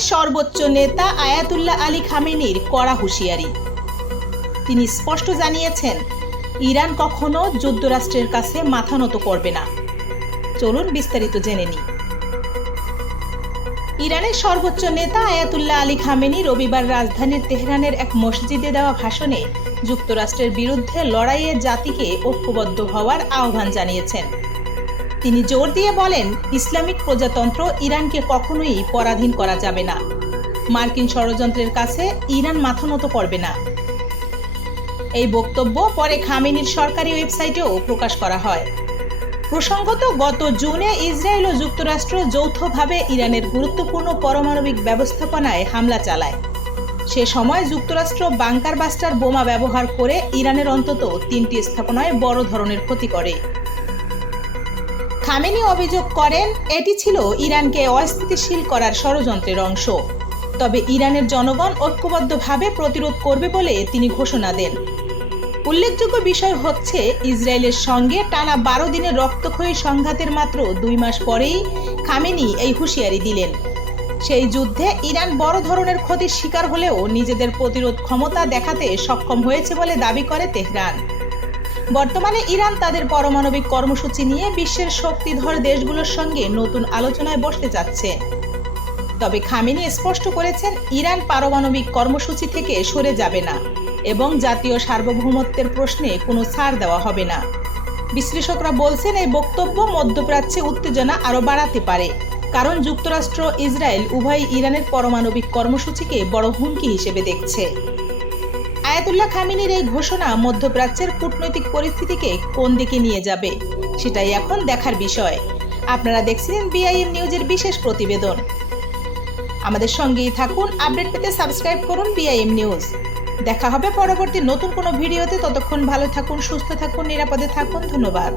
সর্বোচ্চ নেতা Ayatollah Ali খামেনির কড়া হুঁশিয়ারি। তিনি স্পষ্ট জানিয়েছেন, ইরান কখনো যুক্তরাষ্ট্রের কাছে মাথা নত করবে না। চলুন বিস্তারিত জেনে নিই। ইরানের সর্বোচ্চ নেতা আয়াতুল্লাহ আলী খামেনি রবিবার রাজধানীর তেহরানের এক মসজিদে দেওয়া ভাষণে যুক্তরাষ্ট্রের বিরুদ্ধে লড়াইয়ের জাতিকে ঐক্যবদ্ধ হওয়ার আহ্বান জানিয়েছেন। তিনি জোর দিয়ে বলেন, ইসলামিক প্রজাতন্ত্র ইরানকে কখনোই পরাধীন করা যাবে না। মার্কিন ষড়যন্ত্রের কাছে ইরান মাথা নত করবে না। এই বক্তব্য পরে খামেনির সরকারি ওয়েবসাইটেও প্রকাশ করা হয়। প্রসঙ্গত, গত জুনে ইসরায়েল ও যুক্তরাষ্ট্র যৌথভাবে ইরানের গুরুত্বপূর্ণ পারমাণবিক ব্যবস্থাপনায় হামলা চালায়। সে সময় যুক্তরাষ্ট্র বাংকার বাস্টার বোমা ব্যবহার করে ইরানের অন্তত তিনটি স্থাপনায় বড় ধরনের ক্ষতি করে। খামেনি অভিযোগ করেন, এটি ছিল ইরানকে অস্থিতিশীল করার ষড়যন্ত্রের অংশ। তবে ইরানের জনগণ ঐক্যবদ্ধভাবে প্রতিরোধ করবে বলে তিনি ঘোষণা দেন। উল্লেখযোগ্য বিষয় হচ্ছে, ইসরায়েলের সঙ্গে টানা বারো দিনের রক্তক্ষয়ী সংঘাতের মাত্র দুই মাস পরেই খামেনি এই হুঁশিয়ারি দিলেন। সেই যুদ্ধে ইরান বড় ধরনের ক্ষতির শিকার হলেও নিজেদের প্রতিরোধ ক্ষমতা দেখাতে সক্ষম হয়েছে বলে দাবি করে তেহরান। বর্তমানে ইরান তাদের পারমাণবিক কর্মসূচি নিয়ে বিশ্বের শক্তিধর দেশগুলোর সঙ্গে নতুন আলোচনায় বসতে যাচ্ছে। তবে খামেনি স্পষ্ট করেছেন, ইরান পারমাণবিক কর্মসূচি থেকে সরে যাবে না এবং জাতীয় সার্বভৌমত্বের প্রশ্নে কোনো ছাড় দেওয়া হবে না। বিশ্লেষকরা বলছেন, এই বক্তব্য মধ্যপ্রাচ্যে উত্তেজনা আরও বাড়াতে পারে, কারণ যুক্তরাষ্ট্র, ইসরায়েল উভয় ইরানের পারমাণবিক কর্মসূচিকে বড় হুমকি হিসেবে দেখছে। আয়াতুল্লাহ খামিনির এই ঘোষণা মধ্যপ্রাচ্যের কূটনৈতিক পরিস্থিতিকে কোন দিকে নিয়ে যাবে, সেটাই এখন দেখার বিষয়। আপনারা দেখছিলেন বিআইএম নিউজের বিশেষ প্রতিবেদন। আমাদের সঙ্গেই থাকুন, আপডেট পেতে সাবস্ক্রাইব করুন বিআইএম নিউজ দেখা হবে পরবর্তী নতুন কোনো ভিডিওতে, ততক্ষণ ভালো থাকুন, সুস্থ থাকুন, নিরাপদে থাকুন, ধন্যবাদ।